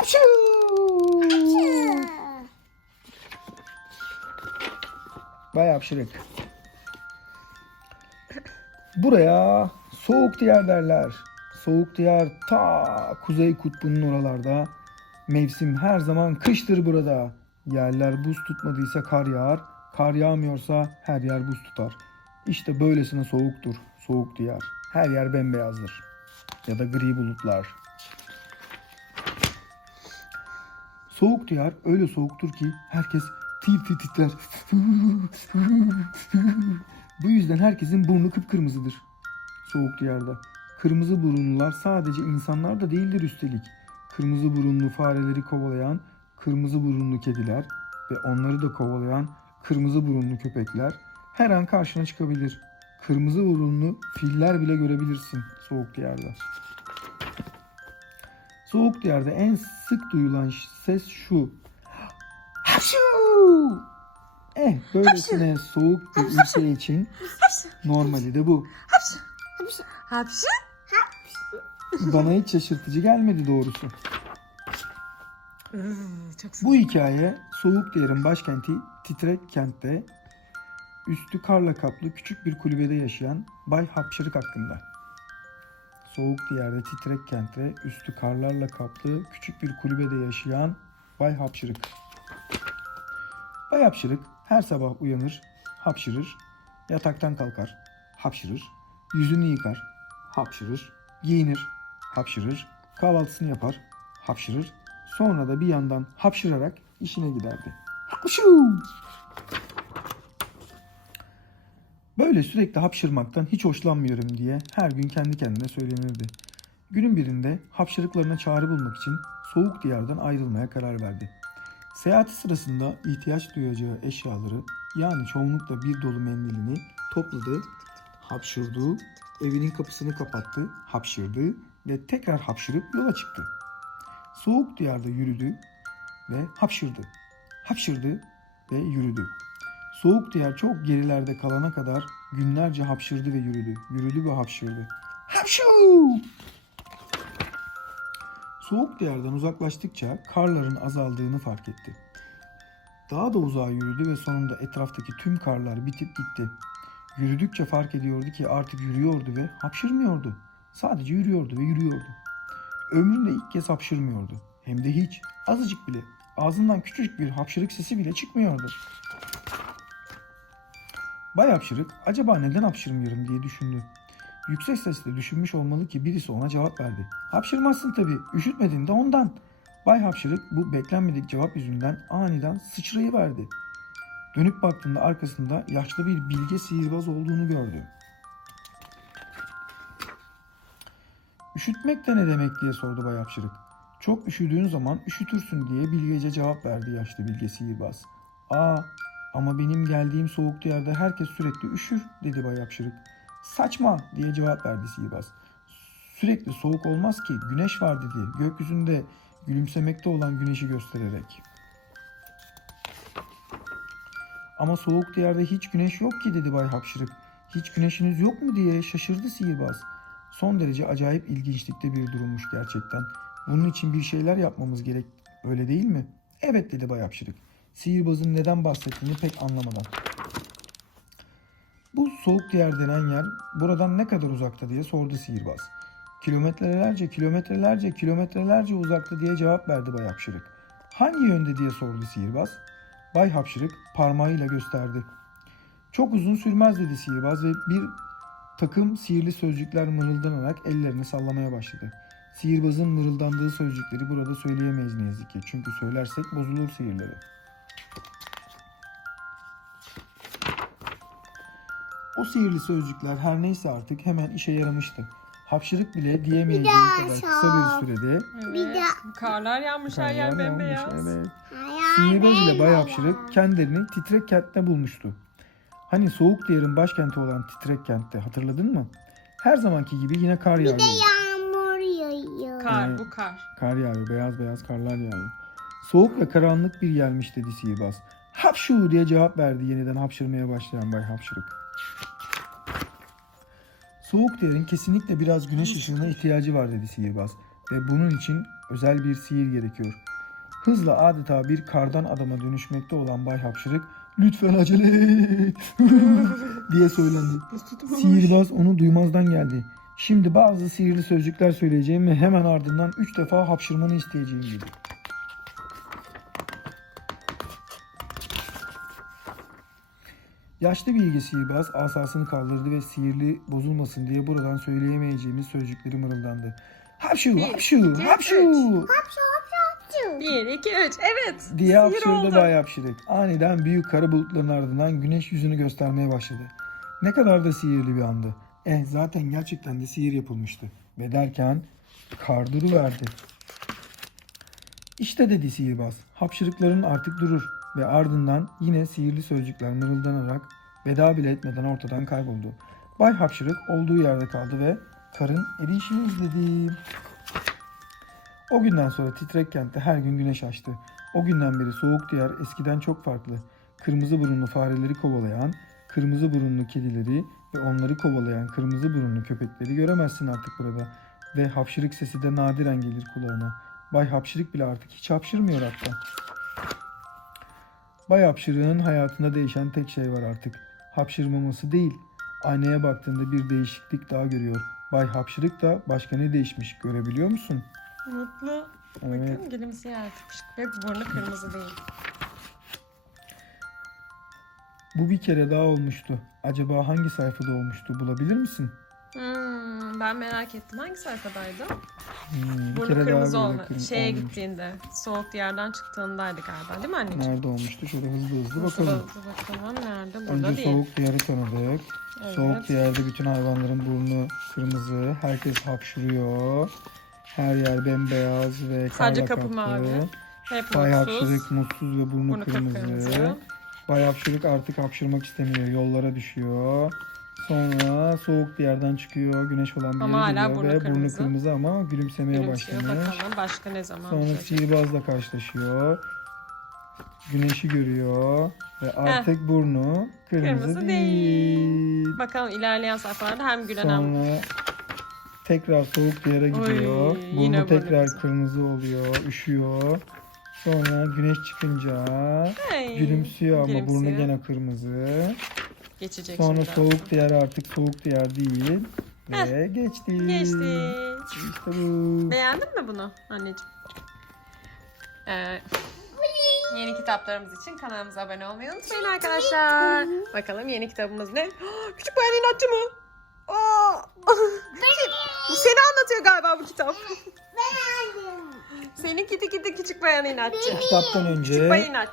Hapşu! Bay hapşırık. Buraya soğuk diyar derler. Soğuk diyar ta kuzey kutbunun oralarda. Mevsim her zaman kıştır burada. Yerler buz tutmadıysa kar yağar. Kar yağmıyorsa her yer buz tutar. İşte böylesine soğuktur soğuk diyar. Her yer bembeyazdır. Ya da gri bulutlar. Soğuk diyar öyle soğuktur ki herkes tir tir titrer. Bu yüzden herkesin burnu kıpkırmızıdır. Soğuk diyarda. Kırmızı burunlular sadece insanlar da değildir üstelik. Kırmızı burunlu fareleri kovalayan kırmızı burunlu kediler ve onları da kovalayan kırmızı burunlu köpekler her an karşına çıkabilir. Kırmızı burunlu filler bile görebilirsin soğuk diyarda. Soğuk diyarda en sık duyulan ses şu. Hapşu! Eh böylesine soğuk bir ülke için normali de bu. Hapşı. Bana hiç şaşırtıcı gelmedi doğrusu. Çok Bu hikaye Soğuk Diyar'ın başkenti Titrek kentte üstü karla kaplı küçük bir kulübede yaşayan Bay Hapşırık hakkında. Soğuk Diyar'da Titrek kentte üstü karlarla kaplı küçük bir kulübede yaşayan Bay Hapşırık. Bay Hapşırık her sabah uyanır, hapşırır, yataktan kalkar, hapşırır, yüzünü yıkar, hapşırır, giyinir, hapşırır, kahvaltısını yapar, hapşırır, sonra da bir yandan hapşırarak işine giderdi. Hapşu! Böyle sürekli hapşırmaktan hiç hoşlanmıyorum diye her gün kendi kendine söylenirdi. Günün birinde hapşırıklarına çare bulmak için soğuk diyardan ayrılmaya karar verdi. Seyahati sırasında ihtiyaç duyacağı eşyaları yani çoğunlukla bir dolu mendilini topladı, hapşırdı, evinin kapısını kapattı, hapşırdı ve tekrar hapşırıp yola çıktı. Soğuk diyarda yürüdü ve hapşırdı. Hapşırdı ve yürüdü. Soğuk diyar çok gerilerde kalana kadar günlerce hapşırdı ve yürüdü. Yürüdü ve hapşırdı. Hapşu! Soğuk diyardan uzaklaştıkça karların azaldığını fark etti. Daha da uzağa yürüdü ve sonunda etraftaki tüm karlar bitip gitti. Yürüdükçe fark ediyordu ki artık yürüyordu ve hapşırmıyordu. Sadece yürüyordu ve yürüyordu. Ömründe ilk kez hapşırmıyordu. Hem de hiç, azıcık bile. Ağzından küçücük bir hapşırık sesi bile çıkmıyordu. Bay Hapşırık acaba neden hapşırmıyorum diye düşündü. Yüksek sesle düşünmüş olmalı ki birisi ona cevap verdi. Hapşırmazsın tabii, üşütmedin de ondan. Bay Hapşırık bu beklenmedik cevap yüzünden aniden sıçrayıverdi. Dönüp baktığında arkasında yaşlı bir bilge sihirbaz olduğunu gördü. Üşütmek de ne demek diye sordu Bay Hapşırık. Çok üşüdüğün zaman üşütürsün diye bilgece cevap verdi yaşlı bilge sihirbaz. Aa ama benim geldiğim soğuk diyarda herkes sürekli üşür dedi Bay Hapşırık. Saçma diye cevap verdi sihirbaz. Sürekli soğuk olmaz ki güneş var dedi gökyüzünde gülümsemekte olan güneşi göstererek. Ama soğuk diyarda hiç güneş yok ki dedi Bay Hapşırık. Hiç güneşiniz yok mu diye şaşırdı sihirbaz. Son derece acayip ilginçlikte bir durummuş gerçekten. Bunun için bir şeyler yapmamız gerek öyle değil mi? Evet dedi Bay Hapşırık. Sihirbazın neden bahsettiğini pek anlamadan. Bu soğuk diyar denen yer buradan ne kadar uzakta diye sordu sihirbaz. Kilometrelerce kilometrelerce kilometrelerce uzakta diye cevap verdi Bay Hapşırık. Hangi yönde diye sordu sihirbaz. Bay Hapşırık parmağıyla gösterdi. Çok uzun sürmez dedi sihirbaz ve bir takım sihirli sözcükler mırıldanarak ellerini sallamaya başladı. Sihirbazın mırıldandığı sözcükleri burada söyleyemeyiz ne yazık ki. Çünkü söylersek bozulur sihirleri. O sihirli sözcükler her neyse artık hemen işe yaramıştı. Hapşırık bile diyemeyeceği kadar kısa bir sürede Bir de- Karlar yağmış her yer karlar yağmış, bembeyaz. Evet. Sihirbaz ile Bay. Hapşırık kendilerini Titrek kentte bulmuştu. Hani soğuk diyarın başkenti olan Titrek kentte hatırladın mı? Her zamanki gibi yine kar Bir de yağıyor. yağmur yağıyor. Kar Evet. bu kar. Kar yağıyor, beyaz beyaz karlar yağıyor. Soğuk ve karanlık bir yermiş dedi sihirbaz. Hapşu diye cevap verdi yeniden hapşırmaya başlayan Bay Hapşırık. Soğuk diyarın kesinlikle biraz güneş ışığına ihtiyacı var dedi sihirbaz. ve bunun için özel bir sihir gerekiyor. Hızla adeta bir kardan adama dönüşmekte olan Bay Hapşırık lütfen acele et diye söylendi. Sihirbaz onu duymazdan geldi. Şimdi bazı sihirli sözcükler söyleyeceğim ve hemen ardından üç defa hapşırmanı isteyeceğim gibi. Yaşlı bilgi sihirbaz asasını kaldırdı ve sihirli bozulmasın diye buradan söyleyemeyeceğimiz sözcükleri mırıldandı. Hapşu, Bir, hapşu, iki, hapşu Bir, iki, üç. Evet. diye Sihir hapşırdı oldu. Bay Hapşırık. Aniden büyük kara bulutların ardından güneş yüzünü göstermeye başladı. Ne kadar da sihirli bir andı. E zaten gerçekten de sihir yapılmıştı. Ve derken kar verdi. İşte dedi sihirbaz. Hapşırıkların artık durur ve ardından yine sihirli sözcükler mırıldanarak veda bile etmeden ortadan kayboldu. Bay Hapşırık olduğu yerde kaldı ve karın erişini izledi. O günden sonra titrek kentte her gün güneş açtı. O günden beri soğuk diyar eskiden çok farklı. Kırmızı burunlu fareleri kovalayan, kırmızı burunlu kedileri ve onları kovalayan kırmızı burunlu köpekleri göremezsin artık burada. Ve hapşırık sesi de nadiren gelir kulağına. Bay Hapşırık bile artık hiç hapşırmıyor hatta. Bay Hapşırık'ın hayatında değişen tek şey var artık. Hapşırmaması değil. Aynaya baktığında bir değişiklik daha görüyor. Bay Hapşırık da başka ne değişmiş görebiliyor musun? Mutlu. Evet. Bakın gülümsüyor artık. Ve burnu kırmızı değil. Bu bir kere daha olmuştu. Acaba hangi sayfada olmuştu bulabilir misin? Hmm, ben merak ettim. Hangi sayfadaydı? Hmm, bir Burnu kere kırmızı daha olma. böyle Şeye olmuş. gittiğinde. Soğuk diyardan çıktığındaydı galiba. Değil mi anneciğim? Nerede olmuştu? Şöyle hızlı hızlı Hızlı bakalım. hızlı bakalım. Nerede? Burada Önce değil. soğuk diyarı tanıdık. Evet. Soğuk diyarda bütün hayvanların burnu kırmızı. Herkes hapşırıyor. Her yer bembeyaz ve Sadece karla kapı kaplı. mavi. Hep Bay mutsuz. Hapşırık mutsuz ve burnu, Burnu kırmızı. kıpkırmızı. Bay Hapşırık artık hapşırmak istemiyor. Yollara düşüyor. Sonra soğuk bir yerden çıkıyor. Güneş olan bir Ama yere geliyor burnu ve kırmızı. burnu kırmızı ama gülümsemeye Gülümsüyor. başlamış. Bakalım başka ne zaman Sonra olacak? sihirbazla karşılaşıyor. Güneşi görüyor ve artık burnu kırmızı, Kırmızı değil. Bakalım ilerleyen sayfalarda hem gülen hem Sonra tekrar soğuk bir yere gidiyor. Oy, burnu yine burnu tekrar kırmızı. kırmızı oluyor, üşüyor. Sonra güneş çıkınca Hey, gülümsüyor ama burnu gene kırmızı. Geçecek Sonra şimdi. soğuk diyar artık soğuk diyar değil. Ve geçti. Geçti. İşte bu. Beğendin mi bunu anneciğim? Ee, yeni kitaplarımız için kanalımıza abone olmayı unutmayın arkadaşlar. Bakalım yeni kitabımız ne? Küçük Bayan İnatçı mı? Aa! Bu seni anlatıyor galiba bu kitap. Senin kiti kiti Küçük Bayan İnatçı. Kitaptan önce Küçük Bayan İnatçı.